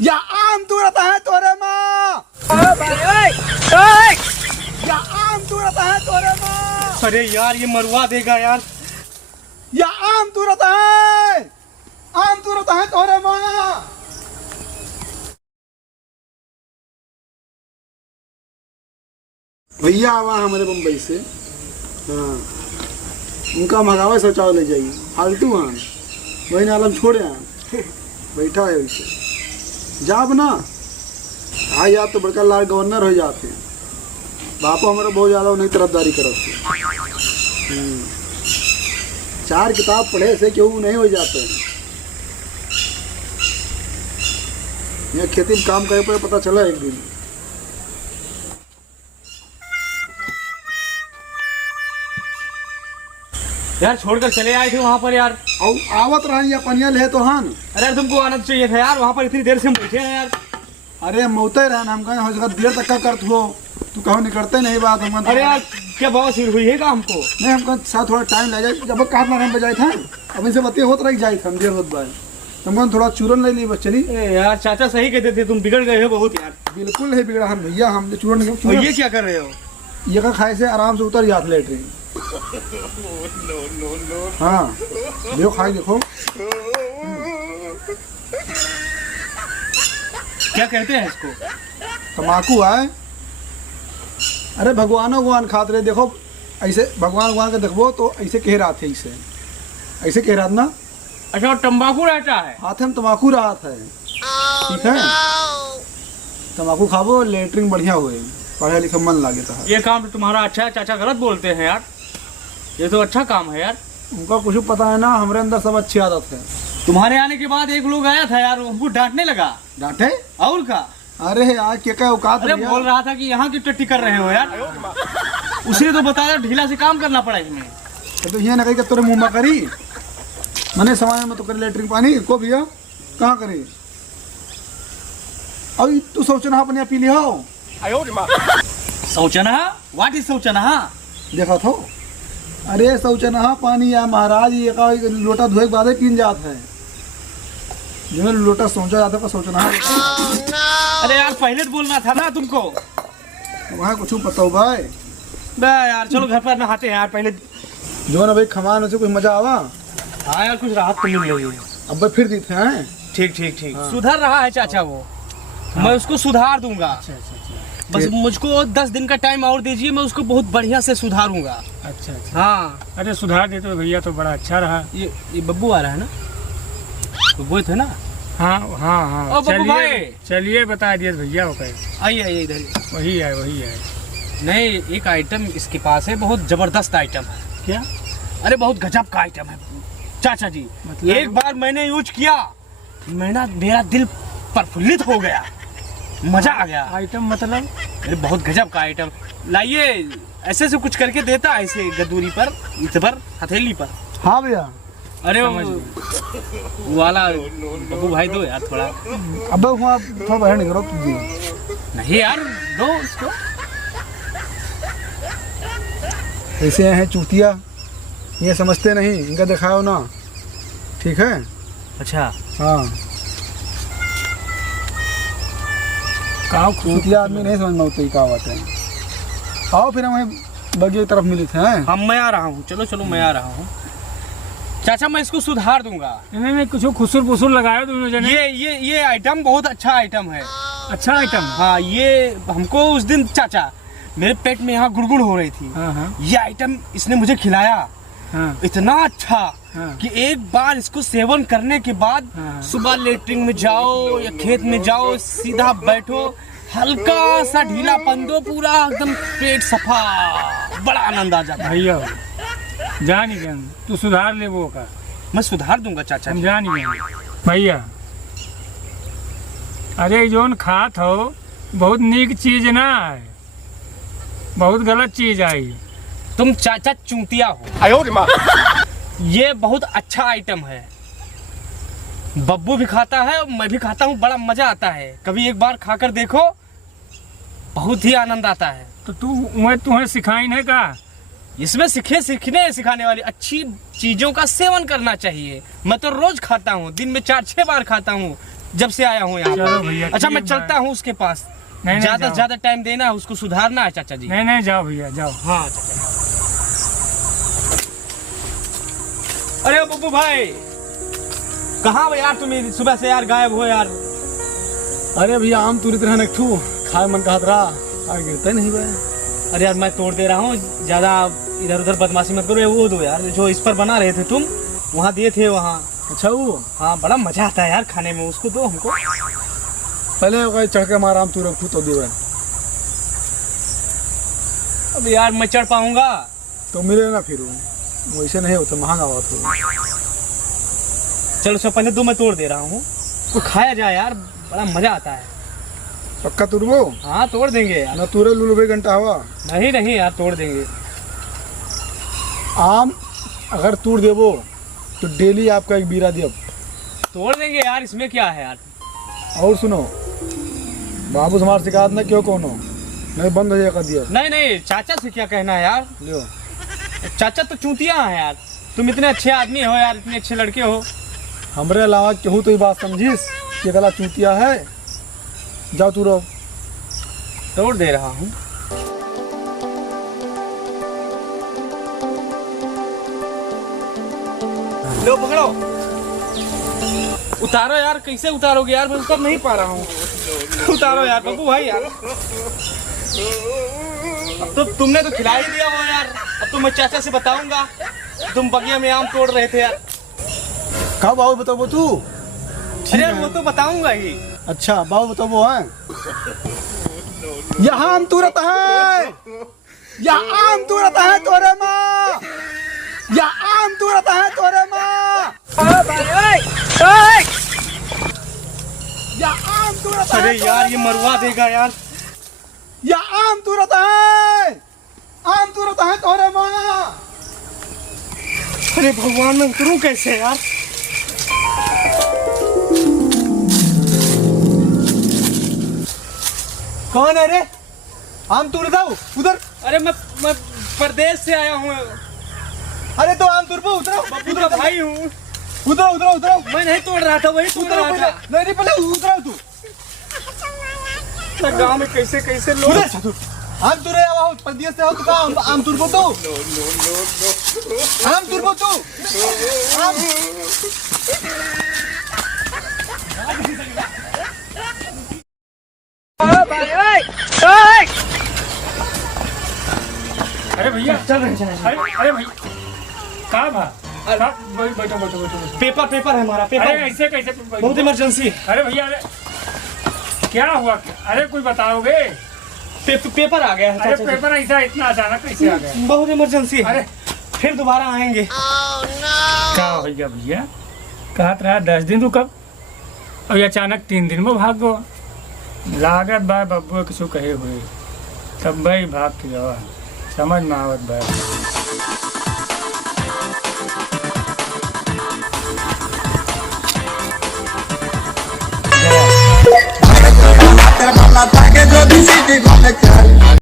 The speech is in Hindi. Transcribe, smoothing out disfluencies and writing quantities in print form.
या आम तू रहता है तोरे माँ, या आम तू रहता है तोरे माँ। अरे यार ये मरवा देगा यार। या आम तू रहता है, आम तू रहता है तोरे माँ। भैया आवा हमारे बम्बई से, हाँ उनका मंगावा शौचालय ले जाइए, फालतू आन वही आलम छोड़े आन बैठा है वैसे जाब ना। हाँ यार तो बड़का लाल गवर्नर हो जाते हैं, बापा हमारा बहुत ज़्यादा उन्हें तरफदारी करते। 4 किताब पढ़े से क्यों नहीं हो जाते हैं। यहाँ खेती में काम करे पर पता चला एक दिन। यार छोड़कर चले आए थे वहाँ पर यार। आवत रहा पनिया ले तो हान। अरे यार तुमको आना चाहिए था यार, वहाँ पर इतनी देर से हम बैठे हैं यार। अरे मौते रहे हम कहें हो देर तक का करत हो, तू कहो निकलते नहीं बात हम। अरे यार क्या बहुत सिर हुई है का हमको? नहीं हमको साथ थोड़ा टाइम लग जाए, जब कहा ना हम बजाए था अब इनसे बतिया होत रह जाए हम देर होत बाय तुमको थोड़ा चूरन ले ली बस चली। यार चाचा सही कहते थे, तुम बिगड़ गए हो बहुत यार। बिल्कुल नहीं बिगड़ा हम भैया, हम चूरन ये क्या कर रहे हो? ये का खाए से आराम से उतर जाते लेटरिन। हाँ देखो खाई देखो क्या कहते हैं इसको? तम्बाकू है। अरे भगवानों भगवान खाते रहे, देखो ऐसे भगवान भगवान के देखो तो ऐसे कह रहा थे, ऐसे कह रहा था ना। अच्छा तम्बाकू रहता है हाथ में तम्बाकू रहा था, ठीक है। तम्बाकू खाओ लेटरिन बढ़िया हुए, पढ़े लिखे मन लागे था। ये काम तो तुम्हारा अच्छा है, चाचा गलत बोलते हैं यार, ये तो अच्छा काम है यार। उनका कुछ पता है ना, हमारे अंदर सब अच्छी आदत है। तुम्हारे आने के बाद एक लोग आया था यार, हमको डांटने लगा। डांटे? और का? अरे यार क्या औकात। अरे बोल रहा था कि यहाँ की टट्टी कर रहे हो यार। उसे तो बताया ढीला से काम करना पड़ा इसमें। तो ये ना कही कि तेरे मुंह में करी मने समय में तो करे लेटरिन पानी को भैया कहाँ करे। अभी तू सोचना अपने पी लिया हो। शौचना? व्हाट इज शौचना? देखा था? अरे शौचना पानी या महाराज ये का लोटा धोए के बाद ही पीन जाता है, जो लोटा सोचा जाता है शौचना। अरे यार पहले तो बोलना था ना तुमको। वहाँ कुछ पता हो भाई। यार चलो घर पर नहाते हैं यार पहले। जो ना भाई खमान से कुछ मजा आवा। हाँ यार कुछ राहत तो मिल रही है। अब फिर देते हैं। ठीक ठीक ठीक। सुधर रहा है चाचा वो। मैं उसको सुधार दूंगा। बस मुझको 10 दिन का टाइम और दीजिए, मैं उसको बहुत बढ़िया से सुधारूंगा। अच्छा। हाँ अरे सुधार देते तो भैया तो बड़ा अच्छा रहा। ये बब्बू आ रहा है ना, बब्बू थे ना? हाँ चलिए बता दिए भैया हो गए। आइए इधर। वही है। नहीं एक आइटम इसके पास है, बहुत जबरदस्त आइटम है। क्या? अरे बहुत गजब का आइटम है चाचा जी। मतलब एक बार मैंने यूज किया, मेरा दिल प्रफुल्लित हो गया, मजा आ गया। आइटम मतलब? अरे बहुत गजब का आइटम। लाइए ऐसे से कुछ करके देता है, ऐसे गदूरी पर, इस पर, हथेली पर। हाँ भैया। अरे वो वाला बब्बू भाई दो यार थोड़ा। अब वहाँ थोड़ा बाहर निकलो तुझे। नहीं यार दो उसको। ऐसे हैं चूतिया, ये समझते नहीं, इनका दिखाओ ना, ठीक है। अच्छा हाँ चूतिया आदमी नहीं समझ में होती क्या बात है। आओ फिर हमें बगी की तरफ मिले थे। हम मैं आ रहा हूँ, चलो मैं आ रहा हूँ चाचा, मैं इसको सुधार दूंगा। नहीं कुछ खुसुर पुसुर लगाए दोनों जने। ये आइटम बहुत अच्छा आइटम है। अच्छा आइटम? हाँ ये हमको उस दिन चाचा मेरे पेट में यहाँ गुड़गुड़ हो रही थी। हाँ। ये आइटम इसने मुझे खिलाया। हाँ। इतना अच्छा हाँ। कि एक बार इसको सेवन करने के बाद हाँ। सुबह लेटरिन में जाओ या खेत में जाओ, सीधा बैठो, हल्का सा ढीलापन दो, पूरा एकदम पेट सफा, बड़ा आनंद आ जाता है। भैया जान ही तू सुधार ले वो का। मैं सुधार दूंगा चाचा। हम जान ही भैया। अरे जोन खात हो बहुत नीक चीज ना है, बहुत गलत चीज आई। तुम चाचा चूतिया हो। ये बहुत अच्छा आइटम है, बब्बू भी खाता है और मैं भी खाता हूँ, बड़ा मजा आता है। कभी एक बार खाकर देखो, बहुत ही आनंद आता है। तो तुम्हें सिखाई नहीं का? इसमें सिखाने वाली अच्छी चीजों का सेवन करना चाहिए। मैं तो रोज खाता हूँ, दिन में 4-6 बार खाता हूँ। जब से आया हूँ यहाँ चलो पर। भैया, अच्छा ठीक मैं है। चलता हूँ उसके पास। नहीं, ज्यादा जाओ। ज्यादा टाइम देना है, उसको सुधारना है चाचा जी। नहीं नहीं, जाओ भैया जाओ। हाँ चाचा। अरे बब्बू भाई, कहाँ हो यार तुम? सुबह से यार गायब हो यार। अरे भैया आम तुरी तरह नखठू खाए मन कहत रहा, आगे गिरते नहीं बे। अरे यार मैं तोड़ दे रहा हूँ, ज्यादा इधर उधर बदमाशी मत करो। वो दो यार जो इस पर बना रहे थे तुम, वहाँ दिए थे वहाँ। अच्छा वो हाँ बड़ा मजा आता है यार खाने में, उसको दो हमको। पहले कोई चढ़ के मारा आम तू रखू तो दिवे अब यार मैं चढ़ पाऊंगा? तो मिले ना फिर वैसे नहीं होता, महंगा हुआ तो। चलो सब पहले दो मैं तोड़ दे रहा हूँ, तो खाया जाए यार, बड़ा मजा आता है। पक्का तुरबो हाँ तोड़ देंगे यार। ना तुरे लुलुबे घंटा हवा। नहीं नहीं यार तोड़ देंगे। आम अगर तोड़ देबो तो डेली आपका एक बीरा दियो। तोड़ देंगे यार, इसमें क्या है यार। और सुनो बाबू से हमारी शिकायत ना क्यों कोनो, नहीं बंद हो जाएगा दियो। नहीं नहीं चाचा से क्या कहना है यार, लियो चाचा तो चूतिया है यार। तुम इतने अच्छे आदमी हो यार, इतने अच्छे लड़के हो। हमरे अलावा केहू तो ये बात समझिस कि गला चूतिया है। जाओ तू रहो। तोड़ दे रहा हूँ। लो पकड़ो, उतारो यार। कैसे उतारोगे यार, मैं उतर नहीं पा रहा हूँ। उतारो यार बब्बू भाई यार। अब तो तुमने तो खिला ही दिया हो यार। अब तो मैं चाचा से बताऊंगा तुम बगिया में आम तोड़ रहे थे यार। कहा बाबू बताओ तू? अरे वो तो बताऊंगा ही। अच्छा बाबू बताओ वो है। यहाँ आम तुरत है, यहाँ आम तुरत है तोरे माँ, यहाँ आम तुरत है तोरे माँ, यहाँ आम तुरत है। अरे यार ये मरवा देगा यार। यहाँ आम तुरत है, आम तुरत है तोरे माँ। अरे भगवान मैं उतरूं कैसे यार। कौन है रे? आम तोड़ दो उधर। अरे मैं प्रदेश से आया हूँ। अरे तो आम तुरपो उतरो, बब्बू का भाई हूँ। उतरो उतरो उतरो। मैं नहीं तोड़ रहा था, वही तोड़ उतरो रहा पहले, था। नहीं पहले उतरो तू। गांव में कैसे कैसे लोग। उधर आम तुरे आवा हो, प्रदेश से हो तो का आम तुरपो तो। आम तुरपो तो। आम अरे भैया चल रहे हैं। अरे भैया कहाँ भा? बैठो बैठो बैठो बैठो। पेपर है हमारा अरे पेपर। ऐसे कैसे? बहुत इमरजेंसी है। अरे भैया, अरे क्या हुआ? अरे कुछ बताओगे? पेपर आ गया है अरे चाचा जी। पेपर ऐसा इतना अचानक कैसे आ गया? बहुत इमरजेंसी है। अरे फिर दोबारा आएंगे। क्या हो गया भैया? कहा रहा 10 दिन रुकब और ये अचानक 3 दिन में भाग गो। लागत बा बब्बू किसको कहे हुए तब भाई भाग के जावा, समझ में आवत बा। Mata que yo visite y